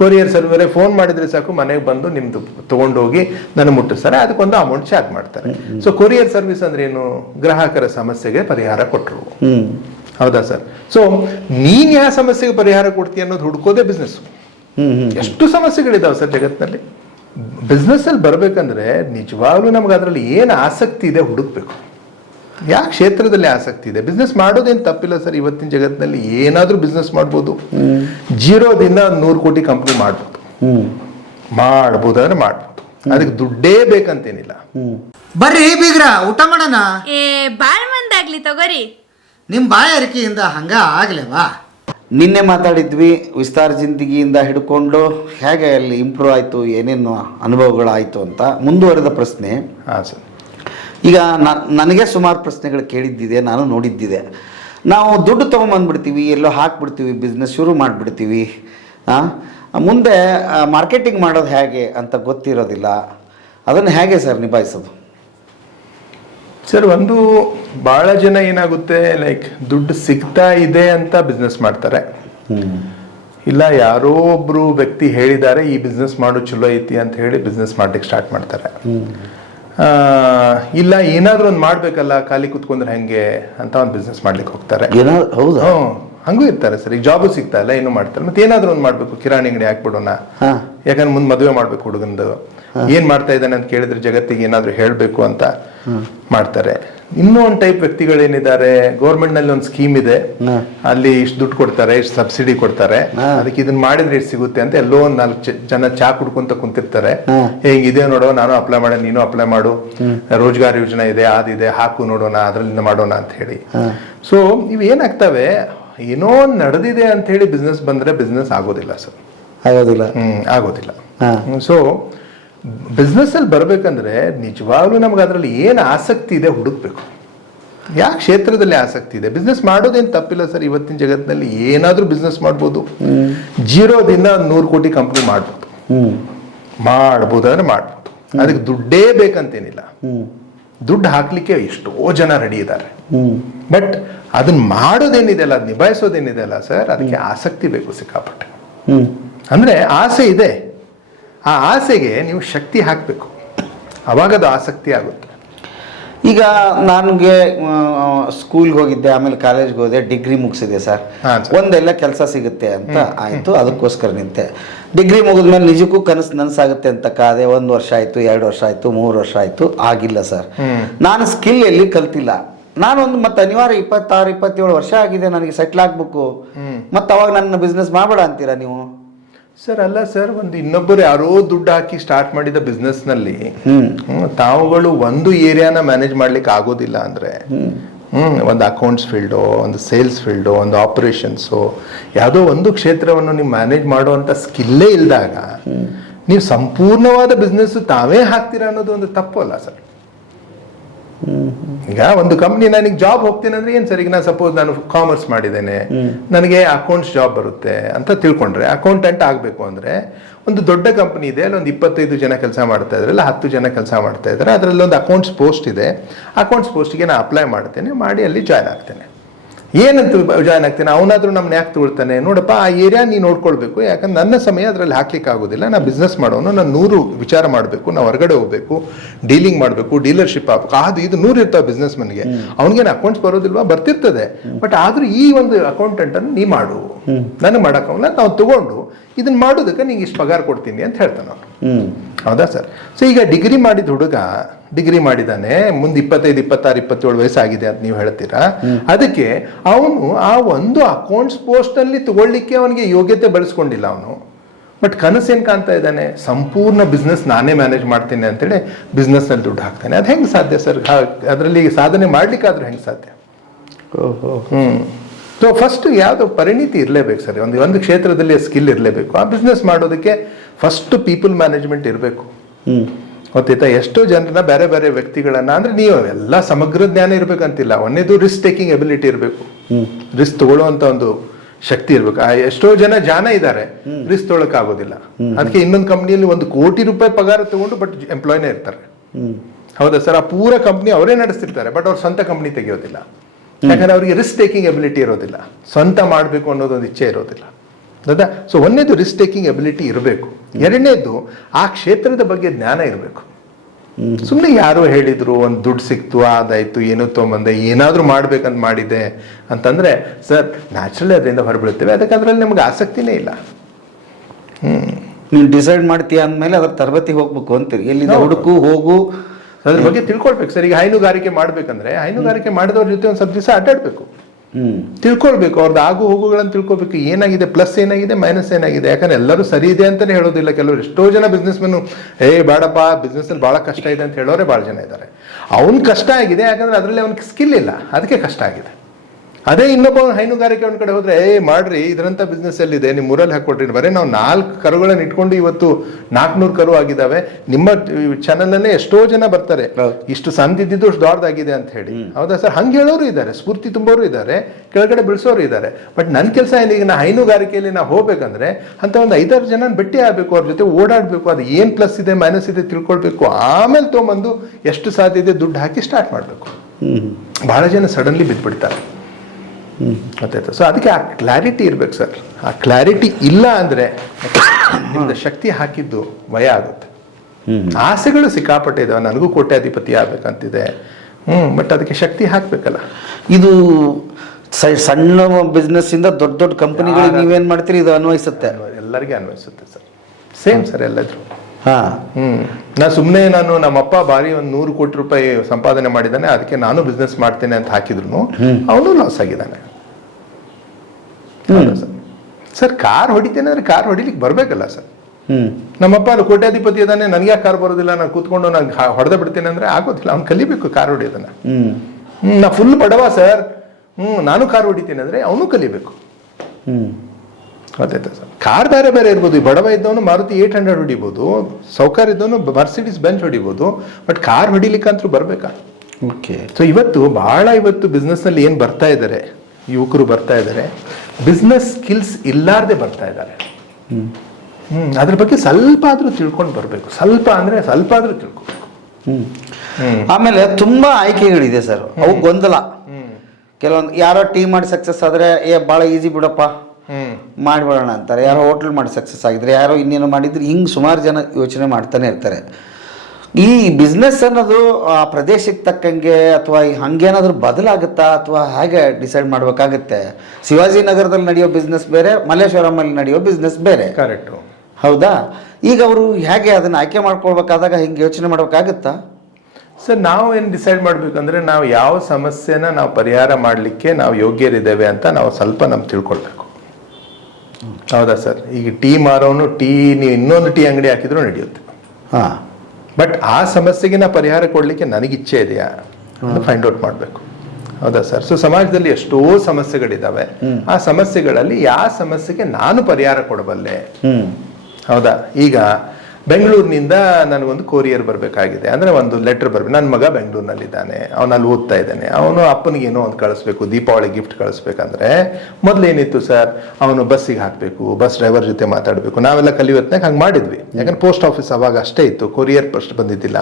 Courier ಸರ್ವರೆ phone ಮಾಡಿದ್ರೆ ಸಾಕು ಮನೆಗೆ ಬಂದು ನಿಮ್ದು ತಗೊಂಡೋಗಿ ನನಗೆ ಮುಟ್ಟಿಸ್ತಾರೆ ಅದಕ್ಕೊಂದು ಅಮೌಂಟ್ ಚಾರ್ಜ್ ಮಾಡ್ತಾರೆ. ಸೊ ಕೊರಿಯರ್ ಸರ್ವಿಸ್ ಅಂದ್ರೆ ಏನು? ಗ್ರಾಹಕರ ಸಮಸ್ಯೆಗೆ ಪರಿಹಾರ ಕೊಟ್ಟರು ಹೌದಾ ಸರ್? ಸೊ ನೀನ್ ಯಾವ ಸಮಸ್ಯೆಗೆ ಪರಿಹಾರ ಕೊಡ್ತೀಯ ಅನ್ನೋದು ಹುಡುಕೋದೇ ಬಿಸ್ನೆಸ್ ಎಷ್ಟು ಸಮಸ್ಯೆಗಳಿದಾವೆ ಸರ್ ಜಗತ್ತಿನಲ್ಲಿ ಬಿಸ್ನೆಸ್ ಅಲ್ಲಿ ಬರ್ಬೇಕಂದ್ರೆ ನಿಜವಾಗ್ಲೂ ನಮ್ಗೆ ಅದರಲ್ಲಿ ಏನು ಆಸಕ್ತಿ ಇದೆ ಹುಡುಕ್ಬೇಕು. ಯಾವ ಕ್ಷೇತ್ರದಲ್ಲಿ ಆಸಕ್ತಿ ಇದೆ? ಬಿಸ್ನೆಸ್ ಮಾಡೋದೇನು ತಪ್ಪಿಲ್ಲ ಸರ್. ಇವತ್ತಿನ ಜಗತ್ತಿನಲ್ಲಿ ಏನಾದರೂ ಬಿಸ್ನೆಸ್ ಮಾಡ್ಬೋದು. ಜೀರೋದಿಂದ ನೂರು ಕೋಟಿ ಕಂಪ್ನಿ ಮಾಡ್ಬೋದು. ಹ್ಮ್ ಮಾಡ್ಬೋದು. ಅಂದ್ರೆ ಮಾಡ್ಬೋದು ಅದಕ್ಕೆ ದುಡ್ಡೇ ಬೇಕಂತೇನಿಲ್ಲ. ಬರ್ರಿ ಬೀಗ್ರ ಊಟ ಮಾಡೋಣ? ಏ ಬಾಳ್ ಮಂದಾಗ್ಲಿ ತಗೋರಿ. ನಿಮ್ಮ ಬಾಯಾರಿಕೆಯಿಂದ ಹಂಗ ಆಗ್ಲೇವಾ? ನಿನ್ನೆ ಮಾತಾಡಿದ್ವಿ ವಿಸ್ತಾರ ಜಿಂದಗಿಯಿಂದ ಹಿಡ್ಕೊಂಡು ಹೇಗೆ ಅಲ್ಲಿ ಇಂಪ್ರೂವ್ ಆಯಿತು ಏನೇನು ಅನುಭವಗಳಾಯಿತು ಅಂತ. ಮುಂದುವರೆದ ಪ್ರಶ್ನೆ. ಹಾಂ ಸರ್. ಈಗ ನನಗೆ ಸುಮಾರು ಪ್ರಶ್ನೆಗಳು ಕೇಳಿದ್ದಿದೆ ನಾನು ನೋಡಿದ್ದಿದೆ. ನಾವು ದುಡ್ಡು ತೊಗೊಂಬಂದ್ಬಿಡ್ತೀವಿ ಎಲ್ಲೋ ಹಾಕ್ಬಿಡ್ತೀವಿ ಬಿಸ್ನೆಸ್ ಶುರು ಮಾಡಿಬಿಡ್ತೀವಿ. ಮುಂದೆ ಮಾರ್ಕೆಟಿಂಗ್ ಮಾಡೋದು ಹೇಗೆ ಅಂತ ಗೊತ್ತಿರೋದಿಲ್ಲ. ಅದನ್ನು ಹೇಗೆ ಸರ್ ನಿಭಾಯಿಸೋದು? ಸರ್ ಒಂದು ಭಾಳ ಜನ ಏನಾಗುತ್ತೆ ಲೈಕ್ ದುಡ್ಡು ಸಿಗ್ತಾ ಇದೆ ಅಂತ ಬಿಸ್ನೆಸ್ ಮಾಡ್ತಾರೆ. ಇಲ್ಲ ಯಾರೋ ಒಬ್ರು ವ್ಯಕ್ತಿ ಹೇಳಿದ್ದಾರೆ ಈ ಬಿಸ್ನೆಸ್ ಮಾಡು ಚಲೋ ಐತಿ ಅಂತ ಹೇಳಿ ಬಿಸ್ನೆಸ್ ಮಾಡ್ಲಿಕ್ಕೆ ಸ್ಟಾರ್ಟ್ ಮಾಡ್ತಾರೆ. ಇಲ್ಲ ಏನಾದ್ರೂ ಒಂದು ಮಾಡ್ಬೇಕಲ್ಲ ಖಾಲಿ ಕುತ್ಕೊಂಡ್ರೆ ಹೆಂಗೆ ಅಂತ ಒಂದು ಬಿಸ್ನೆಸ್ ಮಾಡ್ಲಿಕ್ಕೆ ಹೋಗ್ತಾರೆ. ಹೌದಾ. ಹಂಗೂ ಇರ್ತಾರೆ ಸರ್. ಈಗ ಜಾಬು ಸಿಗ್ತಾ ಇಲ್ಲ ಏನು ಮಾಡ್ತಾರೆ. ಮತ್ತೆ ಏನಾದ್ರೂ ಒಂದು ಮಾಡ್ಬೇಕು ಕಿರಾಣಿ ಅಂಗಡಿ ಹಾಕ್ಬಿಡೋಣ. ಯಾಕಂದ್ರೆ ಮುಂದೆ ಮದುವೆ ಮಾಡ್ಬೇಕು ಹುಡುಗಂದು. ಏನ್ ಮಾಡ್ತಾ ಇದ್ದಾನೆ ಅಂತ ಕೇಳಿದ್ರೆ ಜಗತ್ತಿಗೆ ಏನಾದ್ರೂ ಹೇಳ್ಬೇಕು ಅಂತ. ಮಾಡ್ತಾರೆ. ಇನ್ನೂ ಒಂದು ಟೈಪ್ ವ್ಯಕ್ತಿಗಳೇನಿದ್ದಾರೆ ಗೌರ್ಮೆಂಟ್ನಲ್ಲಿ ಒಂದು ಸ್ಕೀಮ್ ಇದೆ. ಅಲ್ಲಿ ಇಷ್ಟು ದುಡ್ಡು ಕೊಡ್ತಾರೆ ಇಷ್ಟು ಸಬ್ಸಿಡಿ ಕೊಡ್ತಾರೆ. ಅದಕ್ಕೆ ಇದನ್ನ ಮಾಡಿದ್ರೆ ಇಷ್ಟು ಸಿಗುತ್ತೆ ಅಂತ ಎಲ್ಲೋ ಒಂದ್ ನಾಲ್ಕು ಜನ ಚಾ ಕುಡ್ಕೊಂತ ಕುಂತಿರ್ತಾರೆ. ಹೇಗ್ ಹೇಗೆ ಇದೆ ನೋಡೋ ನಾನು ಅಪ್ಲೈ ಮಾಡ ನೀನು ಅಪ್ಲೈ ಮಾಡು. ರೋಜ್ಗಾರ್ ಯೋಜನೆ ಇದೆ ಅದಿದೆ ಹಾಕು ನೋಡೋಣ ಅದ್ರಲ್ಲಿ ಮಾಡೋಣ ಅಂತ ಹೇಳಿ. ಸೊ ಇವು ಏನಾಗ್ತವೆ? ಏನೋ ನಡೆದಿದೆ ಅಂತ ಹೇಳಿ ಬಿಸ್ನೆಸ್ ಬಂದ್ರೆ ಬಿಸ್ನೆಸ್ ಆಗೋದಿಲ್ಲ ಸರ್. ಆಗೋದಿಲ್ಲ. ಹ್ಮ್ ಆಗೋದಿಲ್ಲ. ಸೊ ಬಿಸ್ನೆಸ್ ಅಲ್ಲಿ ಬರ್ಬೇಕಂದ್ರೆ ನಿಜವಾಗ್ಲೂ ನಮ್ಗೆ ಅದರಲ್ಲಿ ಏನು ಆಸಕ್ತಿ ಇದೆ ಹುಡುಕ್ಬೇಕು. ಯಾವ ಕ್ಷೇತ್ರದಲ್ಲಿ ಆಸಕ್ತಿ ಇದೆ? ಬಿಸ್ನೆಸ್ ಮಾಡೋದೇನು ತಪ್ಪಿಲ್ಲ ಸರ್. ಇವತ್ತಿನ ಜಗತ್ತಿನಲ್ಲಿ ಏನಾದ್ರೂ ಬಿಸ್ನೆಸ್ ಮಾಡ್ಬೋದು. ಜೀರೋದಿಂದ ನೂರು ಕೋಟಿ ಕಂಪ್ನಿ ಮಾಡ್ಬೋದು. ಮಾಡ್ಬೋದು ಅಂದ್ರೆ ಮಾಡ್ಬೋದು. ಅದಕ್ಕೆ ದುಡ್ಡೇ ಬೇಕಂತೇನಿಲ್ಲ. ದುಡ್ಡು ಹಾಕ್ಲಿಕ್ಕೆ ಎಷ್ಟೋ ಜನ ರೆಡಿ ಇದ್ದಾರೆ ಬಟ್ ಅದನ್ನ ಮಾಡೋದೇನಿದೆ ಅಲ್ಲ ಅದ್ ನಿಭಾಯಿಸೋದೇನಿದೆ ಅಲ್ಲ ಸರ್ ಅದಕ್ಕೆ ಆಸಕ್ತಿ ಬೇಕು ಸಿಕ್ಕಾಪಟ್ಟೆ. ಅಂದ್ರೆ ಆಸೆ ಇದೆ. ಆ ಆಸೆಗೆ ನೀವು ಶಕ್ತಿ ಹಾಕಬೇಕು. ಅವಾಗ ಅದು ಆಸಕ್ತಿ ಆಗುತ್ತೆ. ಈಗ ನನಗೆ ಸ್ಕೂಲ್ಗೆ ಹೋಗಿದ್ದೆ ಆಮೇಲೆ ಕಾಲೇಜ್ಗೆ ಹೋದೆ ಡಿಗ್ರಿ ಮುಗಿಸಿದೆ ಸರ್. ಒಂದೆಲ್ಲ ಕೆಲಸ ಸಿಗುತ್ತೆ ಅಂತ ಆಯಿತು ಅದಕ್ಕೋಸ್ಕರ ನಿಂತೆ. ಡಿಗ್ರಿ ಮುಗಿದ್ಮೇಲೆ ನಿಜಕ್ಕೂ ಕನಸು ನನಸಾಗುತ್ತೆ ಅಂತ ಕಾದೆ ಒಂದು ವರ್ಷ ಆಯಿತು ಎರಡು ವರ್ಷ ಆಯಿತು ಮೂರು ವರ್ಷ ಆಯಿತು ಆಗಿಲ್ಲ ಸರ್. ನಾನು ಸ್ಕಿಲ್ ಎಲ್ಲಿ ಕಲ್ತಿಲ್ಲ. ನಾನೊಂದು ಮತ್ತೆ ಅನಿವಾರ್ಯ ಇಪ್ಪತ್ತಾರು ಇಪ್ಪತ್ತೇಳು ವರ್ಷ ಆಗಿದೆ ನನಗೆ ಸೆಟ್ಲ್ ಆಗಬೇಕು. ಮತ್ತೆ ಅವಾಗ ನನ್ನ ಬಿಸ್ನೆಸ್ ಮಾಡಬೇಡ ಅಂತೀರಾ ನೀವು? ಸರ್ ಅಲ್ಲ ಸರ್ ಒಂದು ಇನ್ನೊಬ್ಬರು ಯಾರೋ ದುಡ್ಡು ಹಾಕಿ ಸ್ಟಾರ್ಟ್ ಮಾಡಿದ ಬಿಸ್ನೆಸ್ನಲ್ಲಿ ತಾವುಗಳು ಒಂದು ಏರಿಯಾನ ಮ್ಯಾನೇಜ್ ಮಾಡ್ಲಿಕ್ಕೆ ಆಗೋದಿಲ್ಲ ಅಂದ್ರೆ ಹ್ಮ್. ಒಂದು ಅಕೌಂಟ್ಸ್ ಫೀಲ್ಡು ಒಂದು ಸೇಲ್ಸ್ ಫೀಲ್ಡು ಒಂದು ಆಪರೇಷನ್ಸು ಯಾವುದೋ ಒಂದು ಕ್ಷೇತ್ರವನ್ನು ನೀವು ಮ್ಯಾನೇಜ್ ಮಾಡುವಂತ ಸ್ಕಿಲ್ಲೇ ಇಲ್ದಾಗ ನೀವು ಸಂಪೂರ್ಣವಾದ ಬಿಸ್ನೆಸ್ ತಾವೇ ಹಾಕ್ತೀರಾ ಅನ್ನೋದು ಒಂದು ತಪ್ಪು ಅಲ್ಲ ಸರ್ ಈಗ ಒಂದು ಕಂಪ್ನಿ ನನಗೆ ಜಾಬ್ ಹೋಗ್ತೀನಿ ಅಂದ್ರೆ ಏನ್ ಸರ್? ಈಗ ನಾನು ಸಪೋಸ್ ನಾನು ಕಾಮರ್ಸ್ ಮಾಡಿದ್ದೇನೆ. ನನಗೆ ಅಕೌಂಟ್ಸ್ ಜಾಬ್ ಬರುತ್ತೆ ಅಂತ ತಿಳ್ಕೊಂಡ್ರೆ ಅಕೌಂಟೆಂಟ್ ಆಗಬೇಕು ಅಂದ್ರೆ ಒಂದು ದೊಡ್ಡ ಕಂಪನಿ ಇದೆ ಅಲ್ಲಿ ಒಂದು ಇಪ್ಪತ್ತೈದು ಜನ ಕೆಲಸ ಮಾಡ್ತಾ ಇದ್ರಲ್ಲ ಹತ್ತು ಜನ ಕೆಲಸ ಮಾಡ್ತಾ ಇದ್ದಾರೆ ಅದರಲ್ಲಿ ಒಂದು ಅಕೌಂಟ್ಸ್ ಪೋಸ್ಟ್ ಇದೆ ಅಕೌಂಟ್ಸ್ ಪೋಸ್ಟ್ಗೆ ನಾನು ಅಪ್ಲೈ ಮಾಡ್ತೇನೆ ಮಾಡಿ ಅಲ್ಲಿ ಜಾಯ್ನ್ ಆಗ್ತೇನೆ. ಏನಂತ ಜಾಯ್ನ್ ಆಗ್ತೇನೆ? ಅವನಾದ್ರೂ ನಮ್ಮನ್ನ ಯಾಕೆ ತಗೊಳ್ತಾನೆ ನೋಡಪ್ಪ ಆ ಏರಿಯಾ ನೀನು ನೋಡ್ಕೊಳ್ಬೇಕು. ಯಾಕಂದ್ರೆ ನನ್ನ ಸಮಯ ಅದರಲ್ಲಿ ಹಾಕ್ಲಿಕ್ಕೆ ಆಗೋದಿಲ್ಲ ನಾ ಬಿಸ್ನೆಸ್ ಮಾಡೋನು ನಾನು ನೂರು ವಿಚಾರ ಮಾಡಬೇಕು ನಾವು ಹೊರಗಡೆ ಹೋಗ್ಬೇಕು ಡೀಲಿಂಗ್ ಮಾಡಬೇಕು ಡೀಲರ್ಶಿಪ್ ಆಗಬೇಕು. ಅದು ಇದು ನೂರು ಇರ್ತಾವೆ ಬಿಸ್ನೆಸ್ ಮನ್ಗೆ ಅವ್ನಿಗೇನು ಅಕೌಂಟ್ಸ್ ಬರೋದಿಲ್ವಾ? ಬರ್ತಿರ್ತದೆ. ಬಟ್ ಆದ್ರೂ ಈ ಒಂದು ಅಕೌಂಟೆಂಟ್ ಅನ್ನು ನೀ ಮಾಡು. ನನಗೆ ಮಾಡೋಕ್ಕಾಗಲ್ಲ ನಾವು ತಗೊಂಡು ಇದನ್ನ ಮಾಡೋದಕ್ಕೆ ನಿಂಗೆ ಇಷ್ಟು ಪಗಾರ ಕೊಡ್ತೀನಿ ಅಂತ ಹೇಳ್ತಾನೆ ಅವನು. ಹೌದಾ ಸರ್? ಸೊ ಈಗ ಡಿಗ್ರಿ ಮಾಡಿದ ಹುಡುಗ ಡಿಗ್ರಿ ಮಾಡಿದಾನೆ ಮುಂದೆ ಇಪ್ಪತ್ತೈದು ಇಪ್ಪತ್ತಾರು ಇಪ್ಪತ್ತೇಳು ವಯಸ್ಸಾಗಿದೆ ಅಂತ ನೀವು ಹೇಳ್ತೀರಾ? ಅದಕ್ಕೆ ಅವನು ಆ ಒಂದು ಅಕೌಂಟ್ಸ್ ಪೋಸ್ಟ್ ಅಲ್ಲಿ ತಗೊಳ್ಳಿಕ್ಕೆ ಅವನಿಗೆ ಯೋಗ್ಯತೆ ಬಳಸ್ಕೊಂಡಿಲ್ಲ ಅವನು. ಬಟ್ ಕನಸೇನ್ ಕಾಣ್ತಾ ಇದ್ದಾನೆ? ಸಂಪೂರ್ಣ ಬಿಸ್ನೆಸ್ ನಾನೇ ಮ್ಯಾನೇಜ್ ಮಾಡ್ತೀನಿ ಅಂತೇಳಿ ಬಿಸ್ನೆಸ್ನಲ್ಲಿ ದುಡ್ಡು ಹಾಕ್ತಾನೆ. ಅದು ಹೆಂಗೆ ಸಾಧ್ಯ ಸರ್? ಅದರಲ್ಲಿ ಸಾಧನೆ ಮಾಡ್ಲಿಕ್ಕಾದ್ರೂ ಹೆಂಗೆ ಸಾಧ್ಯ? ಓಹೋ. ಹ್ಮ್. ಸೊ ಫಸ್ಟ್ ಯಾವ್ದೋ ಪರಿಣಿತಿ ಇರಲೇಬೇಕು ಸರ್. ಒಂದು ಒಂದು ಕ್ಷೇತ್ರದಲ್ಲಿ ಸ್ಕಿಲ್ ಇರಲೇಬೇಕು. ಆ ಬಿಸ್ನೆಸ್ ಮಾಡೋದಕ್ಕೆ ಫಸ್ಟ್ ಪೀಪಲ್ ಮ್ಯಾನೇಜ್ಮೆಂಟ್ ಇರಬೇಕು. ಹ್ಮ್. ಗೊತ್ತಾಯ್ತಾ ಎಷ್ಟೋ ಜನರನ್ನ ಬೇರೆ ಬೇರೆ ವ್ಯಕ್ತಿಗಳನ್ನ ಅಂದ್ರೆ ನೀವು ಎಲ್ಲ ಸಮಗ್ರ ಜ್ಞಾನ ಇರಬೇಕಂತಿಲ್ಲ. ಒಂದೇದು ರಿಸ್ಕ್ ಟೇಕಿಂಗ್ ಎಬಿಲಿಟಿ ಇರಬೇಕು. ರಿಸ್ಕ್ ತಗೊಳ್ಳುವಂತ ಒಂದು ಶಕ್ತಿ ಇರ್ಬೇಕು. ಆ ಎಷ್ಟೋ ಜನ ಜಾನ ಇದ್ದಾರೆ. ರಿಸ್ಕ್ ತೊಳಕ್ ಆಗೋದಿಲ್ಲ ಅದಕ್ಕೆ ಇನ್ನೊಂದು ಕಂಪ್ನಿಯಲ್ಲಿ ಒಂದು ಕೋಟಿ ರೂಪಾಯಿ ಪಗಾರ ತಗೊಂಡು ಬಟ್ ಎಂಪ್ಲಾಯ್ನೇ ಇರ್ತಾರೆ. ಹೌದಾ ಸರ್? ಆ ಪೂರ ಕಂಪ್ನಿ ಅವರೇ ನಡೆಸ್ತಿರ್ತಾರೆ ಬಟ್ ಅವ್ರ ಸ್ವಂತ ಕಂಪ್ನಿ ತೆಗೆಯೋದಿಲ್ಲ. ಯಾಕಂದ್ರೆ ಅವರಿಗೆ ರಿಸ್ಕ್ ಟೇಕಿಂಗ್ ಎಬಿಲಿಟಿ ಇರೋದಿಲ್ಲ. ಸ್ವಂತ ಮಾಡಬೇಕು ಅನ್ನೋದೊಂದು ಇಚ್ಛೆ ಇರೋದಿಲ್ಲ. ಹೌದಾ ಸೊ ಒಂದನೇದು ರಿಸ್ಕ್ ಟೇಕಿಂಗ್ ಎಬಿಲಿಟಿ ಇರಬೇಕು. ಎರಡನೇದು ಆ ಕ್ಷೇತ್ರದ ಬಗ್ಗೆ ಜ್ಞಾನ ಇರಬೇಕು. ಸುಮ್ಮನೆ ಯಾರೋ ಹೇಳಿದ್ರು ಒಂದು ದುಡ್ಡು ಸಿಕ್ತು ಅದಾಯ್ತು ಏನೋ ತೊಗೊಂಬಂದೆ ಏನಾದರೂ ಮಾಡ್ಬೇಕಂತ ಮಾಡಿದೆ ಅಂತಂದ್ರೆ ಸರ್ ನ್ಯಾಚುರಲಿ ಅದರಿಂದ ಹೊರಬೀಳುತ್ತೇವೆ. ಅದಕ್ಕೆ ಅದರಲ್ಲಿ ನಮ್ಗೆ ಆಸಕ್ತಿನೇ ಇಲ್ಲ. ನೀನು ಡಿಸೈಡ್ ಮಾಡ್ತೀಯ ಅಂದಮೇಲೆ ಅದ್ರ ತರಬೇತಿ ಹೋಗ್ಬೇಕು ಅಂತ ಎಲ್ಲಿ. ಹುಡುಕು ಹೋಗು. ಅದ್ರ ಬಗ್ಗೆ ತಿಳ್ಕೊಳ್ಬೇಕು. ಸರ್ ಈಗ ಹೈನುಗಾರಿಕೆ ಮಾಡ್ಬೇಕಂದ್ರೆ ಹೈನುಗಾರಿಕೆ ಮಾಡಿದವ್ರ ಜೊತೆ ಒಂದು ಸ್ವಲ್ಪ ದಿವಸ ಅಡ್ಡಾಡ್ಬೇಕು. ಹ್ಮ್ ತಿಳ್ಕೊಳ್ಬೇಕು ಅವ್ರದ್ದು ಆಗು ಹೋಗುಗಳನ್ನು ತಿಳ್ಕೊಬೇಕು ಏನಾಗಿದೆ, ಪ್ಲಸ್ ಏನಾಗಿದೆ, ಮೈನಸ್ ಏನಾಗಿದೆ. ಯಾಕಂದ್ರೆ ಎಲ್ಲರೂ ಸರಿ ಇದೆ ಅಂತಾನೆ ಹೇಳೋದಿಲ್ಲ. ಕೆಲವರು ಎಷ್ಟೋ ಜನ ಬಿಸ್ನೆಸ್ ಮೆನ್ ಏ ಬೇಡಪ್ಪ ಬಿಸ್ನೆಸ್ ಅಲ್ಲಿ ಬಹಳ ಕಷ್ಟ ಇದೆ ಅಂತ ಹೇಳೋರೆ ಬಹಳ ಜನ ಇದ್ದಾರೆ. ಅವ್ನ್ ಕಷ್ಟ ಆಗಿದೆ, ಯಾಕಂದ್ರೆ ಅದರಲ್ಲಿ ಅವ್ನಿಗೆ ಸ್ಕಿಲ್ ಇಲ್ಲ. ಅದಕ್ಕೆ ಕಷ್ಟ ಆಗಿದೆ. ಅದೇ ಇನ್ನೊಬ್ಬ ಹೈನುಗಾರಿಕೆ ಒಂದ್ ಕಡೆ ಹೋದ್ರೆ ಏ ಮಾಡ್ರಿ ಇದರಂತ ಬಿಸ್ನೆಸ್ ಎಲ್ಲಿದೆ ನಿಮ್ಮ ಊರಲ್ಲಿ ಹಾಕೊಟ್ರಿ ಬರೀ ನಾವು ನಾಲ್ಕು ಕರುಗಳನ್ನ ಇಟ್ಕೊಂಡು ಇವತ್ತು ನಾಲ್ಕುನೂರು ಕರು ಆಗಿದಾವೆ. ನಿಮ್ಮ ಚಾನಲ್ ಅಲ್ಲೇ ಎಷ್ಟೋ ಜನ ಬರ್ತಾರೆ. ಇಷ್ಟು ಸಂದಿದ್ದು ಅಷ್ಟು ದೊಡ್ಡದಾಗಿದೆ ಅಂತ ಹೇಳಿ. ಹೌದಾ ಸರ್? ಹಂಗೆ ಹೇಳೋರು ಇದ್ದಾರೆ ಸ್ಫೂರ್ತಿ ತುಂಬೋರು ಇದ್ದಾರೆ ಕೆಳಗಡೆ ಬೆಳೆಸೋರು ಇದ್ದಾರೆ ಬಟ್ ನನ್ನ ಕೆಲಸ ಏನೀಗ ನಾ ಹೈನುಗಾರಿಕೆಯಲ್ಲಿ ನಾವು ಹೋಗ್ಬೇಕಂದ್ರೆ ಅಂತ ಒಂದು ಐದಾರು ಜನ ಭೇಟಿ ಆಗಬೇಕು ಅವ್ರ ಜೊತೆ ಓಡಾಡಬೇಕು ಅದು ಏನು ಪ್ಲಸ್ ಇದೆ ಮೈನಸ್ ಇದೆ ತಿಳ್ಕೊಳ್ಬೇಕು. ಆಮೇಲೆ ತೊಗೊಂಬಂದು ಎಷ್ಟು ಸಾಧ್ಯ ಇದೆ ದುಡ್ಡು ಹಾಕಿ ಸ್ಟಾರ್ಟ್ ಮಾಡಬೇಕು. ಬಹಳ ಜನ ಸಡನ್ಲಿ ಬಿದ್ದುಬಿಡ್ತಾರೆ ಗೊತ್ತಾಯ್ತು ಸೊ ಅದಕ್ಕೆ ಆ ಕ್ಲಾರಿಟಿ ಇರ್ಬೇಕು ಸರ್ ಆ ಕ್ಲಾರಿಟಿ ಇಲ್ಲ ಅಂದರೆ ನಿಮ್ದು ಶಕ್ತಿ ಹಾಕಿದ್ದು ಭಯ ಆಗುತ್ತೆ. ಆಸೆಗಳು ಸಿಕ್ಕಾಪಟ್ಟೆ ಇದಾವೆ ನನಗೂ ಕೋಟ್ಯಾಧಿಪತಿ ಆಗ್ಬೇಕಂತಿದೆ. ಹ್ಮ್ ಬಟ್ ಅದಕ್ಕೆ ಶಕ್ತಿ ಹಾಕಬೇಕಲ್ಲ. ಇದು ಸಣ್ಣ ಬಿಸ್ನೆಸ್ ಇಂದ ದೊಡ್ಡ ದೊಡ್ಡ ಕಂಪನಿಗಳಿಗೆ ನೀವೇನು ಮಾಡ್ತೀರಿ? ಇದು ಅನ್ವಯಿಸುತ್ತೆ. ಎಲ್ಲರಿಗೆ ಅನ್ವಯಿಸುತ್ತೆ ಸರ್ ಸೇಮ್ ಸರ್ ಎಲ್ಲದ್ರು. ಹಾಂ. ಹ್ಞೂ ನಾ ಸುಮ್ಮನೆ ನಾನು ನಮ್ಮಪ್ಪ ಬಾರಿ ಒಂದು ನೂರು ಕೋಟಿ ರೂಪಾಯಿ ಸಂಪಾದನೆ ಮಾಡಿದ್ದಾನೆ. ಅದಕ್ಕೆ ನಾನು ಬಿಸ್ನೆಸ್ ಮಾಡ್ತೇನೆ ಅಂತ ಹಾಕಿದ್ರು ಅವನು ಲಾಸ್ ಆಗಿದ್ದಾನೆ. ಸರ್. ಸರ್ ಕಾರ್ ಹೊಡಿತೇನೆ ಅಂದ್ರೆ ಕಾರ್ ಹೊಡಿಲಿಕ್ಕೆ ಬರಬೇಕಲ್ಲ ಸರ್. ಹ್ಮ್. ನಮ್ಮಪ್ಪ ಅಲ್ಲಿ ಕೋಟ್ಯಾಧಿಪತಿ ಇದ್ದಾನೆ ನನಗೆ ಕಾರ್ ಬರೋದಿಲ್ಲ? ನಾನು ಕೂತ್ಕೊಂಡು ನಾನು ಹೊಡೆದ ಬಿಡ್ತೇನೆ ಅಂದ್ರೆ ಆಗೋದಿಲ್ಲ. ಅವ್ನು ಕಲಿಬೇಕು ಕಾರ್ ಹೊಡಿಯೋದನ್ನ. ನಾ ಫುಲ್ ಬಡವ ಸರ್. ಹ್ಞೂ ನಾನು ಕಾರ್ ಹೊಡಿತೀನಿ ಅಂದ್ರೆ ಅವನು ಕಲಿಬೇಕು. ಹ್ಮ್. ಗೊತ್ತಾಯ್ತಾ ಸರ್. ಕಾರ್ ಬೇರೆ ಬೇರೆ ಇರ್ಬೋದು. ಈ ಬಡವ ಇದ್ದವನು ಮಾರುತಿ ಏಟ್ ಹಂಡ್ರೆಡ್ ಹೊಡಿಬೋದು. ಸೌಕಾರ ಇದ್ದವನು ಮರ್ಸಿಡಿಸ್ ಬೆಂಚ್ ಹೊಡಿಬೋದು. ಬಟ್ ಕಾರ್ ಹೊಡಿಲಿಕ್ಕಂತೂ ಬರಬೇಕಾ? ಓಕೆ ಸೊ ಇವತ್ತು ಬಹಳ ಇವತ್ತು ಬಿಸ್ನೆಸ್ನಲ್ಲಿ ನಲ್ಲಿ ಏನು ಬರ್ತಾ ಇದ್ದಾರೆ ಯುವಕರು ಬರ್ತಾ ಇದ್ದಾರೆ. ಬಿಸ್ನೆಸ್ ಸ್ಕಿಲ್ಸ್ ಇಲ್ಲಾರ್ದೆ ಬರ್ತಾ ಇದ್ದಾರೆ. ಅದ್ರ ಬಗ್ಗೆ ಸ್ವಲ್ಪ ಆದ್ರೂ ತಿಳ್ಕೊಂಡು ಬರಬೇಕು. ಸ್ವಲ್ಪ ಅಂದ್ರೆ ಸ್ವಲ್ಪ ಆದ್ರೂ ತಿಳ್ಕೊಬೇಕು ಆಮೇಲೆ ತುಂಬಾ ಆಯ್ಕೆಗಳಿದೆ ಸರ್. ಅವು ಗೊಂದಲ. ಕೆಲವೊಂದು ಯಾರೋ ಟೀಮ್ ಮಾಡಿ ಸಕ್ಸಸ್ ಆದ್ರೆ ಏ ಭಾಳ ಈಸಿ ಬಿಡಪ್ಪ. ಮಾಡಿಬಿಡೋಣ ಅಂತಾರೆ. ಯಾರೋ ಹೋಟ್ಲ್ ಮಾಡಿ ಸಕ್ಸಸ್ ಆಗಿದ್ರೆ ಯಾರೋ ಇನ್ನೇನು ಮಾಡಿದ್ರೆ ಹಿಂಗೆ ಸುಮಾರು ಜನ ಯೋಚನೆ ಮಾಡ್ತಾನೆ ಇರ್ತಾರೆ. ಈ ಬಿಸ್ನೆಸ್ ಅನ್ನೋದು ಆ ಪ್ರದೇಶಕ್ಕೆ ತಕ್ಕಂಗೆ ಅಥವಾ ಹಂಗೇನಾದ್ರೂ ಬದಲಾಗುತ್ತಾ ಅಥವಾ ಹೇಗೆ ಡಿಸೈಡ್ ಮಾಡಬೇಕಾಗುತ್ತೆ? ಶಿವಾಜಿ ನಗರದಲ್ಲಿ ನಡೆಯೋ ಬಿಸ್ನೆಸ್ ಬೇರೆ ಮಲ್ಲೇಶ್ವರಮಲ್ಲಿ ನಡೆಯೋ ಬಿಸ್ನೆಸ್ ಬೇರೆ. ಕರೆಕ್ಟು ಹೌದಾ? ಈಗ ಅವರು ಹೇಗೆ ಅದನ್ನ ಆಯ್ಕೆ ಮಾಡ್ಕೊಳ್ಬೇಕಾದಾಗ ಹಿಂಗೆ ಯೋಚನೆ ಮಾಡ್ಬೇಕಾಗುತ್ತಾ? ಸರ್ ನಾವು ಏನು ಡಿಸೈಡ್ ಮಾಡಬೇಕಂದ್ರೆ ನಾವು ಯಾವ ಸಮಸ್ಯೆನ ನಾವು ಪರಿಹಾರ ಮಾಡಲಿಕ್ಕೆ ನಾವು ಯೋಗ್ಯರಿದ್ದೇವೆ ಅಂತ ನಾವು ಸ್ವಲ್ಪ ನಮ್ಗೆ ತಿಳ್ಕೊಳ್ಬೇಕು. ಹೌದಾ ಸರ್? ಈಗ ಟೀ ಮಾರೋನು ಟೀ ನೀವು ಇನ್ನೊಂದು ಟೀ ಅಂಗಡಿ ಹಾಕಿದ್ರು ನಡೆಯುತ್ತೆ. ಹಾಂ. ಬಟ್ ಆ ಸಮಸ್ಯೆಗೆ ನಾ ಪರಿಹಾರ ಕೊಡಲಿಕ್ಕೆ ನನಗೆ ಇಚ್ಛೆ ಇದೆಯಾ ಫೈಂಡ್ ಔಟ್ ಮಾಡಬೇಕು. ಹೌದಾ ಸರ್ ಸೊ ಸಮಾಜದಲ್ಲಿ ಎಷ್ಟೋ ಸಮಸ್ಯೆಗಳಿದಾವೆ. ಆ ಸಮಸ್ಯೆಗಳಲ್ಲಿ ಯಾವ ಸಮಸ್ಯೆಗೆ ನಾನು ಪರಿಹಾರ ಕೊಡಬಲ್ಲೆ? ಹೌದಾ? ಈಗ ಬೆಂಗಳೂರಿನಿಂದ ನನಗೊಂದು ಕೊರಿಯರ್ ಬರಬೇಕಾಗಿದೆ. ಅಂದರೆ ಒಂದು ಲೆಟರ್ ಬರಬೇಕು. ನನ್ನ ಮಗ ಬೆಂಗಳೂರಿನಲ್ಲಿದ್ದಾನೆ. ಅವನು ಅಲ್ಲಿ ಓದ್ತಾ ಇದ್ದಾನೆ. ಅವನು ಅಪ್ಪನಿಗೆ ಏನೋ ಒಂದು ಕಳಿಸ್ಬೇಕು. ದೀಪಾವಳಿ ಗಿಫ್ಟ್ ಕಳಿಸ್ಬೇಕಂದ್ರೆ ಮೊದಲೇನಿತ್ತು ಸರ್ ಅವನು ಬಸ್ಸಿಗೆ ಹಾಕಬೇಕು ಬಸ್ ಡ್ರೈವರ್ ಜೊತೆ ಮಾತಾಡಬೇಕು. ನಾವೆಲ್ಲ ಕಲಿಯೋತ್ನಾಗ ಹಂಗೆ ಮಾಡಿದ್ವಿ. ಯಾಕಂದ್ರೆ ಪೋಸ್ಟ್ ಆಫೀಸ್ ಅವಾಗ ಅಷ್ಟೇ ಇತ್ತು. ಕೊರಿಯರ್ ಫಸ್ಟ್ ಬಂದಿದ್ದಿಲ್ಲ.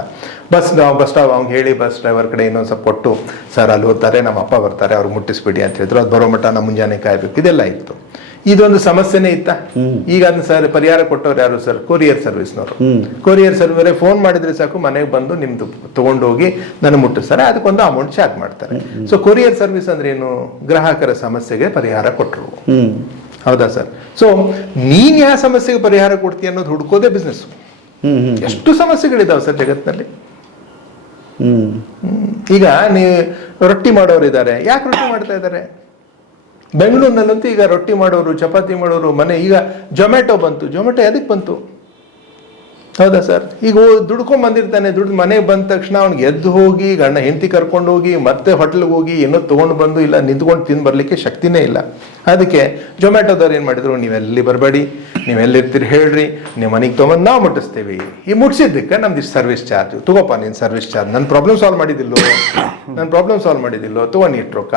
ಬಸ್ ನಾವು ಬಸ್ ಸ್ಟಾಪ್ ಅವ್ನಿಗೆ ಹೇಳಿ ಬಸ್ ಡ್ರೈವರ್ ಕಡೆ ಇನ್ನೊಂದು ಸ್ವಲ್ಪ ಕೊಟ್ಟು ಸರ್ ಅಲ್ಲಿ ಓದ್ತಾರೆ ನಮ್ಮ ಅಪ್ಪ ಬರ್ತಾರೆ ಅವ್ರು ಮುಟ್ಟಿಸ್ಬಿಡಿ ಅಂತ ಹೇಳಿದ್ರು. ಅದು ಬರೋ ಮಟ್ಟ ನಮ್ಮ ಮುಂಜಾನೆ ಕಾಯಬೇಕು. ಇದೆಲ್ಲ ಇತ್ತು. ಇದೊಂದು ಸಮಸ್ಯೆನೇ ಇತ್ತ. ಈಗ ಅದನ್ನ ಸರ್ ಪರಿಹಾರ ಕೊಟ್ಟವ್ರು ಯಾರು ಸರ್? ಕೊರಿಯರ್ ಸರ್ವಿಸ್ನವರು. ಕೊರಿಯರ್ ಸರ್ವರೇ ಫೋನ್ ಮಾಡಿದ್ರೆ ಸಾಕು ಮನೆಗೆ ಬಂದು ನಿಮ್ದು ತಗೊಂಡೋಗಿ ನನ್ನ ಮುಟ್ಟಿಸ್ತಾರೆ ಅದಕ್ಕೊಂದು ಅಮೌಂಟ್ ಚಾರ್ಜ್ ಮಾಡ್ತಾರೆ. ಸೊ ಕೊರಿಯರ್ ಸರ್ವಿಸ್ ಅಂದ್ರೆ ಏನು? ಗ್ರಾಹಕರ ಸಮಸ್ಯೆಗೆ ಪರಿಹಾರ ಕೊಟ್ಟರು ಹೌದಾ ಸರ್? ಸೊ ನೀನ್ ಯಾವ ಸಮಸ್ಯೆಗೆ ಪರಿಹಾರ ಕೊಡ್ತೀಯ ಅನ್ನೋದು ಹುಡುಕೋದೇ ಬಿಸ್ನೆಸ್ ಎಷ್ಟು ಸಮಸ್ಯೆಗಳಿದಾವೆ ಸರ್ ಜಗತ್ತಿನಲ್ಲಿ ಈಗ ನೀವು ರೊಟ್ಟಿ ಮಾಡೋರು ಇದ್ದಾರೆ ಯಾಕೆ ರೊಟ್ಟಿ ಮಾಡ್ತಾ ಇದ್ದಾರೆ? ಬೆಂಗಳೂರಿನಲ್ಲಂತೂ ಈಗ ರೊಟ್ಟಿ ಮಾಡೋರು ಚಪಾತಿ ಮಾಡೋರು ಮನೆ ಈಗ ಜೊಮ್ಯಾಟೊ ಬಂತು. ಜೊಮ್ಯಾಟೊ ಎದಕ್ಕೆ ಬಂತು? ಹೌದಾ ಸರ್? ಈಗ ದುಡ್ಕೊಂಡ್ ಬಂದಿರ್ತಾನೆ ದುಡ್ಡು ಮನೆಗೆ ಬಂದ ತಕ್ಷಣ ಅವ್ನಿಗೆ ಎದ್ದು ಹೋಗಿ ಗಂಡ ಹೆಂಡತಿ ಕರ್ಕೊಂಡು ಹೋಗಿ ಮತ್ತೆ ಹೋಟ್ಲಿಗೆ ಹೋಗಿ ಏನೋ ತೊಗೊಂಡು ಬಂದು ಇಲ್ಲ ನಿಂತ್ಕೊಂಡು ತಿಂದು ಬರಲಿಕ್ಕೆ ಶಕ್ತಿನೇ ಇಲ್ಲ. ಅದಕ್ಕೆ ಜೊಮ್ಯಾಟೋದವ್ರು ಏನು ಮಾಡಿದ್ರು? ನೀವೆಲ್ಲಿ ಬರಬೇಡಿ ನೀವೆಲ್ಲಿರ್ತೀರಿ ಹೇಳ್ರಿ ನಿಮ್ಮ ಮನೆಗೆ ತೊಗೊಂಡು ನಾವು ಮುಟ್ಟಿಸ್ತೀವಿ. ಈ ಮುಟ್ಸಿದ್ದಕ್ಕೆ ನಮ್ದು ಸರ್ವಿಸ್ ಚಾರ್ಜ್. ತಗೋಪ್ಪ ನೀನು ಸರ್ವಿಸ್ ಚಾರ್ಜ್. ನನ್ನ ಪ್ರಾಬ್ಲಮ್ ಸಾಲ್ವ್ ಮಾಡಿದಿಲ್ಲೋ ನನ್ನ ಪ್ರಾಬ್ಲಮ್ ಸಾಲ್ವ್ ಮಾಡಿದಿಲ್ಲೋ ತೊಗೊಂಡು ಇಟ್ಟು ರೊಕ್ಕ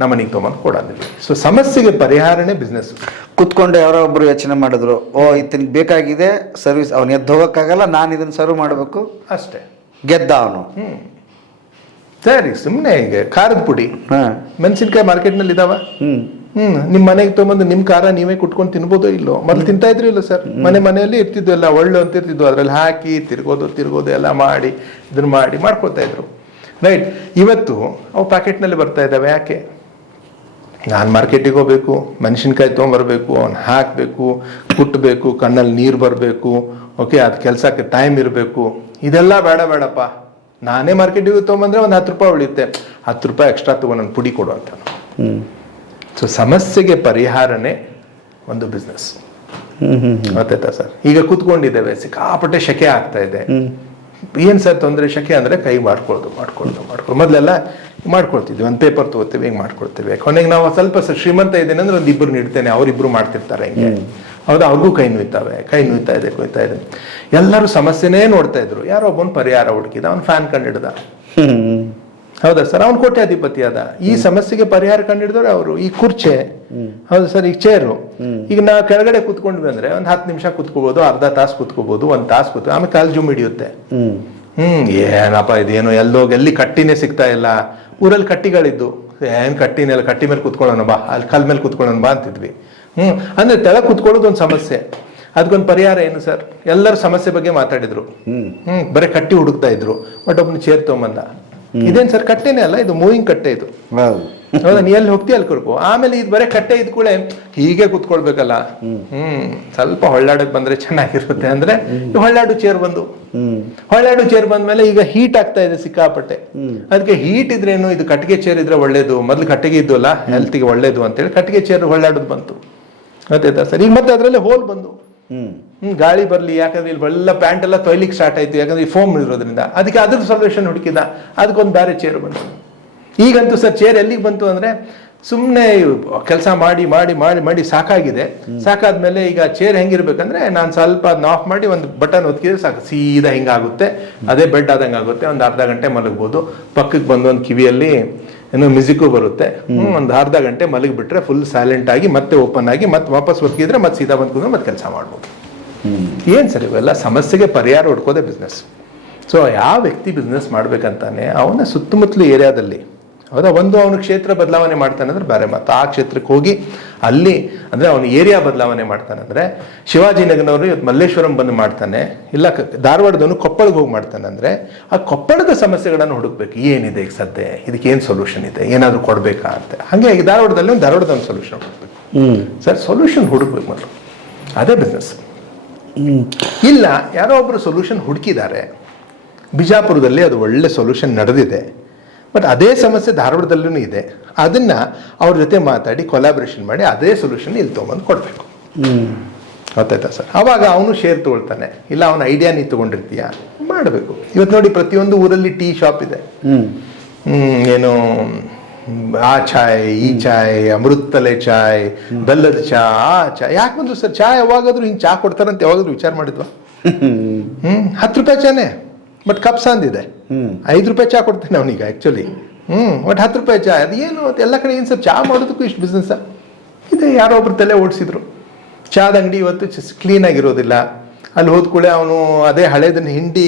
ನಮ್ಮ ಮನೆಗೆ ತೊಗೊಂಡು ಕೊಡೋದಿಲ್ಲ ಸೊ ಸಮಸ್ಯೆಗೆ ಪರಿಹಾರನೇ ಬಿಸ್ನೆಸ್ ಕುತ್ಕೊಂಡು ಯಾರೋ ಒಬ್ಬರು ಯೋಚನೆ ಮಾಡಿದ್ರು ಓ ಇತನಿಗೆ ಬೇಕಾಗಿದೆ ಸರ್ವಿಸ್ ಅವ್ನು ಎದ್ದು ಹೋಗೋಕ್ಕಾಗಲ್ಲ ನಾನು ಇದನ್ನು ಸರ್ವ್ ಮಾಡಬೇಕು. ಅಷ್ಟೇ. ಗೆದ್ದ ಅವನು ಹ್ಮ್. ಸರಿ ಸುಮ್ಮನೆ ಈಗ ಖಾರದ ಪುಡಿ. ಹಾಂ. ಮೆಣಸಿನ್ಕಾಯಿ ಮಾರ್ಕೆಟ್ನಲ್ಲಿ ಇದಾವ? ಹ್ಞೂ ಹ್ಮ್. ನಿಮ್ಮ ಮನೆಗೆ ತೊಗೊಂಬಂದು ನಿಮ್ಮ ಖಾರ ನೀವೇ ಕುಟ್ಕೊಂಡು ತಿನ್ಬೋದೋ ಇಲ್ಲೋ ಮೊದ್ಲು ತಿಂತಾ ಇದ್ರಿ ಇಲ್ಲ ಸರ್ ಮನೆ ಮನೆಯಲ್ಲಿ ಇರ್ತಿದ್ವು ಎಲ್ಲ ಒಳ್ಳೆ ಅಂತ ಇರ್ತಿದ್ವು. ಅದರಲ್ಲಿ ಹಾಕಿ ತಿರ್ಗೋದು ತಿರ್ಗೋದು ಎಲ್ಲ ಮಾಡಿ ಇದನ್ನ ಮಾಡಿ ಮಾಡ್ಕೊತಾ ಇದ್ರು. ರೈಟ್ ಇವತ್ತು ಅವು ಪ್ಯಾಕೆಟ್ನಲ್ಲಿ ಬರ್ತಾ ಇದ್ದಾವೆ ಯಾಕೆ? ನಾನು ಮಾರ್ಕೆಟಿಗೆ ಹೋಗ್ಬೇಕು ಮೆಣಸಿನ್ಕಾಯಿ ತೊಗೊಂಬರ್ಬೇಕು ಅವ್ನು ಹಾಕಬೇಕು ಕುಟ್ಟಬೇಕು ಕಣ್ಣಲ್ಲಿ ನೀರು ಬರಬೇಕು ಓಕೆ ಅದು ಕೆಲಸಕ್ಕೆ ಟೈಮ್ ಇರಬೇಕು. ಇದೆಲ್ಲ ಬೇಡ ಬೇಡಪ್ಪ. ನಾನೇ ಮಾರ್ಕೆಟಿಗೆ ತೊಗೊಂಬಂದ್ರೆ ಒಂದು ಹತ್ತು ರೂಪಾಯಿ ಉಳಿಯುತ್ತೆ. ಹತ್ತು ರೂಪಾಯಿ ಎಕ್ಸ್ಟ್ರಾ ತೊಗೊಂಡು ನಾನು ಪುಡಿ ಕೊಡು ಅಂತ. ಹ್ಞೂ ಸೊ ಸಮಸ್ಯೆಗೆ ಪರಿಹಾರನೇ ಒಂದು ಬಿಸ್ನೆಸ್ ಹ್ಮ್ ಹ್ಮ್ ಗೊತ್ತಾಯ್ತಾ ಸರ್? ಈಗ ಕೂತ್ಕೊಂಡಿದ್ದೇವೆ ಸಿಕ್ಕಾಪಟ್ಟೆ ಶೆಕೆ ಆಗ್ತಾ ಇದೆ. ಏನ್ ಸರ್ ತೊಂದರೆ? ಶಕೆ ಅಂದ್ರೆ ಕೈ ಮಾಡ್ಕೊಳ್ದು ಮಾಡ್ಕೊಳ್ದು ಮಾಡ್ಕೊಳ್ಳೋದು ಮೊದಲೆಲ್ಲ ಮಾಡ್ಕೊಳ್ತಿದ್ವಿ. ಒಂದು ಪೇಪರ್ ತಗೋತೀವಿ ಹಿಂಗೆ ಮಾಡ್ಕೊಳ್ತೀವಿ. ಕೊನೆಗೆ ನಾವು ಸ್ವಲ್ಪ ಶ್ರೀಮಂತ ಇದ್ದೇನೆ ಅಂದ್ರೆ ಒಂದು ಇಬ್ಬರು ನೀಡ್ತೇನೆ. ಅವರಿಬ್ಬರು ಮಾಡ್ತಿರ್ತಾರೆ ಹಿಂಗೆ. ಹೌದು? ಅವ್ರಿಗೂ ಕೈ ನುಯ್ತಾವೆ. ಕೈ ನುಯ್ತಾ ಇದೆ ಕೊಯ್ತಾ ಇದೆ. ಎಲ್ಲರೂ ಸಮಸ್ಯೆನೇ ನೋಡ್ತಾ ಇದ್ರು. ಯಾರೋ ಒಬ್ಬನ್ ಪರಿಹಾರ ಹುಡುಕಿದ. ಅವ್ನು ಫ್ಯಾನ್ ಕಂಡು ಹ್ಮ್. ಹೌದಾ ಸರ್? ಅವನು ಕೋಟ್ಯಾಧಿಪತಿ ಅದ. ಈ ಸಮಸ್ಯೆಗೆ ಪರಿಹಾರ ಕಂಡಿಡಿದವ್ರೆ ಅವರು. ಈ ಕುರ್ಚೆ. ಹೌದು ಸರ್ ಈಗ ಚೇರು ಈಗ ನಾ ಕೆಳಗಡೆ ಕುತ್ಕೊಂಡ್ವಿ ಅಂದ್ರೆ ಒಂದ್ ಹತ್ತು ನಿಮಿಷ ಕುತ್ಕೋಬಹುದು ಅರ್ಧ ತಾಸು ಕುತ್ಕೋಬಹುದು ಒಂದ್ ತಾಸು ಕೂತ್ ಆಮೇಲೆ ಕಾಲ್ ಜುಮ್ ಹಿಡಿಯುತ್ತೆ. ಹ್ಮ್. ಏನಪ್ಪ ಇದೇನು ಎಲ್ಲೋ ಎಲ್ಲಿ ಕಟ್ಟಿನೇ ಸಿಗ್ತಾ ಇಲ್ಲ. ಊರಲ್ಲಿ ಕಟ್ಟಿಗಳಿದ್ದು. ಏನ್ ಕಟ್ಟಿನೆಲ್ಲ ಕಟ್ಟಿ ಮೇಲೆ ಕುತ್ಕೊಳ್ಳೋಣ ಬಾ ಅಲ್ಲಿ ಕಲ್ ಮೇಲೆ ಕುತ್ಕೊಳ್ಳೋಣ ಬಾ ಅಂತಿದ್ವಿ. ಹ್ಮ್ ಅಂದ್ರೆ ತೆಳ ಕುತ್ಕೊಳ್ಳೋದು ಒಂದು ಸಮಸ್ಯೆ. ಅದಕ್ಕೊಂದು ಪರಿಹಾರ ಏನು ಸರ್? ಎಲ್ಲರೂ ಸಮಸ್ಯೆ ಬಗ್ಗೆ ಮಾತಾಡಿದ್ರು. ಹ್ಮ್. ಬರೇ ಬರೀ ಕಟ್ಟಿ ಹುಡುಕ್ತಾ ಇದ್ರು. ಬಟ್ ಒಬ್ನ ಚೇರ್ ತಗೊಂಬಂದ. ಇದೇನ್ ಸರ್ ಕಟ್ಟೆನೇ ಅಲ್ಲ ಇದು ಮೂವಿಂಗ್ ಕಟ್ಟೆ ಇದು. ಹೌದು. ನೀ ಎಲ್ಲಿ ಹೋಗ್ತೀಯ ಅಲ್ಲಿ ಕರ್ಕೊ ಆಮೇಲೆ ಇದು ಬರೀ ಕಟ್ಟೆ ಇದ್ ಕೂಡ ಹೀಗೆ ಕುತ್ಕೊಳ್ಬೇಕಲ್ಲ. ಹ್ಮ್. ಸ್ವಲ್ಪ ಹೊಳ್ಳಾಡಕ್ ಬಂದ್ರೆ ಚೆನ್ನಾಗಿರುತ್ತೆ ಅಂದ್ರೆ ಹೊಳ್ಳಾಡು ಚೇರ್ ಬಂದು. ಹೊಳ್ಳಾಡು ಚೇರ್ ಬಂದ್ಮೇಲೆ ಈಗ ಹೀಟ್ ಆಗ್ತಾ ಇದೆ ಸಿಕ್ಕಾಪಟ್ಟೆ. ಅದಕ್ಕೆ ಹೀಟ್ ಇದ್ರೇನು ಇದು ಕಟ್ಟಿಗೆ ಚೇರ್ ಇದ್ರೆ ಒಳ್ಳೇದು ಮೊದ್ಲು ಕಟ್ಟಿಗೆ ಇದ್ದು ಅಲ್ಲ ಹೆಲ್ತ್ಗೆ ಒಳ್ಳೇದು ಅಂತೇಳಿ ಕಟ್ಟಿಗೆ ಚೇರ್ ಹೊಳ್ಳಾಡೋದು ಬಂತು. ಗೊತ್ತಾಯ್ತಾ ಸರ್ ಈಗ ಮತ್ತೆ ಅದರಲ್ಲಿ ಹೋಲ್ ಬಂದು. ಹ್ಮ್. ಗಾಳಿ ಬರ್ಲಿ ಯಾಕಂದ್ರೆ ಇಲ್ಲಿ ಎಲ್ಲ ಪ್ಯಾಂಟ್ ಎಲ್ಲ ತೊಯ್ಲಿಕ್ಕೆ ಸ್ಟಾರ್ಟ್ ಆಯ್ತು ಯಾಕಂದ್ರೆ ಈ ಫೋಮ್ ಇರೋದ್ರಿಂದ. ಅದಕ್ಕೆ ಅದ್ರ ಸೊಲ್ಯೂಷನ್ ಹುಡುಕಿದ. ಅದಕ್ಕೊಂದು ಬೇರೆ ಚೇರ್ ಬಂತು. ಈಗಂತೂ ಸರ್ ಚೇರ್ ಎಲ್ಲಿಗೆ ಬಂತು ಅಂದ್ರೆ ಸುಮ್ಮನೆ ಕೆಲಸ ಮಾಡಿ ಮಾಡಿ ಮಾಡಿ ಮಾಡಿ ಸಾಕಾಗಿದೆ. ಸಾಕಾದ್ಮೇಲೆ ಈಗ ಚೇರ್ ಹೆಂಗಿರ್ಬೇಕಂದ್ರೆ ನಾನು ಸ್ವಲ್ಪ ಅದನ್ನ ಆಫ್ ಮಾಡಿ ಒಂದು ಬಟನ್ ಒತ್ತಿದ್ರೆ ಸಾಕು. ಸೀದಾ ಹಿಂಗಾಗುತ್ತೆ. ಅದೇ ಬೆಡ್ ಆದಂಗೆ ಆಗುತ್ತೆ ಒಂದು ಅರ್ಧ ಗಂಟೆ ಮಲಗ್ಬೋದು. ಪಕ್ಕಕ್ಕೆ ಬಂದು ಒಂದು ಕಿವಿಯಲ್ಲಿ ಏನೋ ಮ್ಯೂಸಿಕ್ಕು ಬರುತ್ತೆ. ಒಂದು ಅರ್ಧ ಗಂಟೆ ಮಲಗಿಬಿಟ್ರೆ ಫುಲ್ ಸೈಲೆಂಟ್ ಆಗಿ ಮತ್ತೆ ಓಪನ್ ಆಗಿ ಮತ್ತೆ ವಾಪಸ್ ಒತ್ತಿದ್ರೆ ಮತ್ತೆ ಸೀದಾ ಬಂದು ಕೂತ್ಕೊಂಡು ಮತ್ತೆ ಕೆಲಸ ಮಾಡ್ಬೋದು. ಏನ್ ಸರ್ ಇವೆಲ್ಲ? ಸಮಸ್ಯೆಗೆ ಪರಿಹಾರ ಹುಡ್ಕೋದೆ ಬಿಸ್ನೆಸ್ ಸೊ ಯಾವ ವ್ಯಕ್ತಿ ಬಿಸ್ನೆಸ್ ಮಾಡ್ಬೇಕಂತಾನೆ ಅವನ ಸುತ್ತಮುತ್ತಲು ಏರಿಯಾದಲ್ಲಿ ಹೌದಾ? ಒಂದು ಅವನು ಕ್ಷೇತ್ರ ಬದಲಾವಣೆ ಮಾಡ್ತಾನೆ ಅಂದ್ರೆ ಬೇರೆ ಮಾತು. ಆ ಕ್ಷೇತ್ರಕ್ಕೆ ಹೋಗಿ ಅಲ್ಲಿ ಅಂದ್ರೆ ಅವನು ಏರಿಯಾ ಬದಲಾವಣೆ ಮಾಡ್ತಾನೆ ಅಂದ್ರೆ ಶಿವಾಜಿನಗರನವರು ಇವತ್ತು ಮಲ್ಲೇಶ್ವರಂ ಬಂದು ಮಾಡ್ತಾನೆ. ಇಲ್ಲ ಕ- ಧಾರವಾಡದವನು ಕೊಪ್ಪಳಗೆ ಹೋಗಿ ಮಾಡ್ತಾನೆ ಅಂದ್ರೆ ಆ ಕೊಪ್ಪಳದ ಸಮಸ್ಯೆಗಳನ್ನು ಹುಡುಕ್ಬೇಕು. ಏನಿದೆ ಈಗ ಸದ್ಯ? ಇದಕ್ಕೆ ಏನು ಸೊಲ್ಯೂಷನ್ ಇದೆ? ಏನಾದರೂ ಕೊಡಬೇಕಾ ಅಂತ. ಹಾಗೆ ಈಗ ಧಾರವಾಡದಲ್ಲಿ ಒಂದು ಧಾರವಾಡದ ಒಂದು ಸೊಲ್ಯೂಷನ್ ಹುಡುಕ್ಬೇಕು. ಸರ್ ಸೊಲ್ಯೂಷನ್ ಹುಡುಕ್ಬೇಕು ಮೊದಲು. ಅದೇ ಬಿಸ್ನೆಸ್ ಇಲ್ಲ ಯಾರೋ ಒಬ್ಬರು ಸೊಲ್ಯೂಷನ್ ಹುಡುಕಿದ್ದಾರೆ. ಬಿಜಾಪುರದಲ್ಲಿ ಅದು ಒಳ್ಳೆ ಸೊಲ್ಯೂಷನ್ ನಡೆದಿದೆ. ಬಟ್ ಅದೇ ಸಮಸ್ಯೆ ಧಾರವಾಡದಲ್ಲೂ ಇದೆ. ಅದನ್ನ ಅವ್ರ ಜೊತೆ ಮಾತಾಡಿ ಕೊಲಾಬ್ರೇಷನ್ ಮಾಡಿ ಅದೇ ಸೊಲ್ಯೂಷನ್ ಇಲ್ಲಿ ತೊಗೊಂಡು ಕೊಡಬೇಕು. ಗೊತ್ತಾಯ್ತಾ ಸರ್? ಅವಾಗ ಅವನು ಶೇರ್ ತೊಗೊಳ್ತಾನೆ. ಇಲ್ಲ ಅವನ ಐಡಿಯಾ ನೀ ತಗೊಂಡಿರ್ತೀಯ? ಮಾಡಬೇಕು. ಇವತ್ತು ನೋಡಿ ಪ್ರತಿಯೊಂದು ಊರಲ್ಲಿ ಟೀ ಶಾಪ್ ಇದೆ. ಏನು ಆ ಚಾಯ್ ಈ ಚಾಯ್ ಅಮೃತಲೆ ಚಾಯ್ ಬೆಲ್ಲದ ಚಾ ಆ ಚಾ ಯಾಕೆ ಬಂದ್ರು ಸರ್? ಚಾಯ್ ಯಾವಾಗಾದ್ರೂ ಹಿಂಗೆ ಚಾ ಕೊಡ್ತಾರಂತ ಯಾವಾಗಾದ್ರೂ ವಿಚಾರ ಮಾಡಿದ್ವಾ? ಹ್ಮ್ ಹತ್ತು ರೂಪಾಯಿ ಚಾನೆ? But cup ಸಂದಿದೆ. ಐದು ರೂಪಾಯಿ ಚಾ ಕೊಡ್ತೇನೆ ಅವನೀಗ ಆ್ಯಕ್ಚುಲಿ ಹ್ಞೂ ಬಟ್ ಹತ್ತು ರೂಪಾಯಿ ಚಾ ಅದು ಏನು ಅದು ಎಲ್ಲ ಕಡೆ ಏನು ಸರ್ ಚಾ ಮಾಡೋದಕ್ಕೂ ಇಷ್ಟು ಬಿಸ್ನೆಸ್ ಇದೆ ಯಾರೋ ಒಬ್ರು ತಲೆ ಓಡಿಸಿದ್ರು. ಚಾದ ಅಂಗಡಿ ಇವತ್ತು ಕ್ಲೀನ್ ಆಗಿರೋದಿಲ್ಲ. ಅಲ್ಲಿ ಹೋದ ಕೂಡಲೇ ಅವನು ಅದೇ ಹಳೇದನ್ನ ಹಿಂಡಿ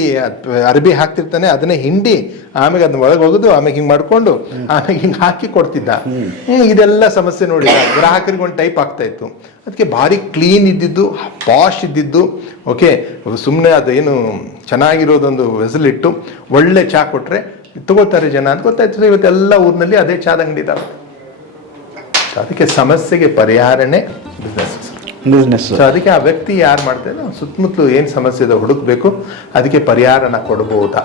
ಅರಬಿ ಹಾಕ್ತಿರ್ತಾನೆ, ಅದನ್ನೇ ಹಿಂಡಿ ಆಮೇಲೆ ಅದನ್ನ ಒಳಗೆ ಹೋಗುದು ಆಮೇಲೆ ಹಿಂಗೆ ಮಾಡ್ಕೊಂಡು ಆಮೇಲೆ ಹಿಂಗೆ ಹಾಕಿ ಕೊಡ್ತಿದ್ದ. ಇದೆಲ್ಲ ಸಮಸ್ಯೆ ನೋಡಿ, ಗ್ರಾಹಕರಿಗೆ ಒಂದು ಟೈಪ್ ಆಗ್ತಾ ಇತ್ತು. ಅದಕ್ಕೆ ಭಾರಿ ಕ್ಲೀನ್ ಇದ್ದಿದ್ದು ಪಾಶ್ ಇದ್ದಿದ್ದು ಓಕೆ ಸುಮ್ಮನೆ ಅದೇನು ಚೆನ್ನಾಗಿರೋದೊಂದು ವೆಸಲ್ ಇಟ್ಟು ಒಳ್ಳೆ ಚಾ ಕೊಟ್ರೆ ತಗೋತಾರೆ ಜನ ಅಂತ ಗೊತ್ತಾಯ್ತು ಇವತ್ತೆಲ್ಲ ಊರಿನಲ್ಲಿ ಅದೇ ಚಾದ ಅಂಗಡಿ ಇದ್ದಾವೆ ಅದಕ್ಕೆ ಸಮಸ್ಯೆಗೆ ಪರಿಹಾರನೇ ಬಿಸ್ನೆಸ್ ಬಿಸ್ನೆಸ್ ಸೊ ಅದಕ್ಕೆ ಆ ವ್ಯಕ್ತಿ ಯಾರು ಮಾಡ್ತಾರೆ ಸುತ್ತಮುತ್ತಲು ಏನು ಸಮಸ್ಯೆ ಇದೆ ಹುಡುಕ್ಬೇಕು ಅದಕ್ಕೆ ಪರಿಹಾರನ ಕೊಡ್ಬೋದಾ?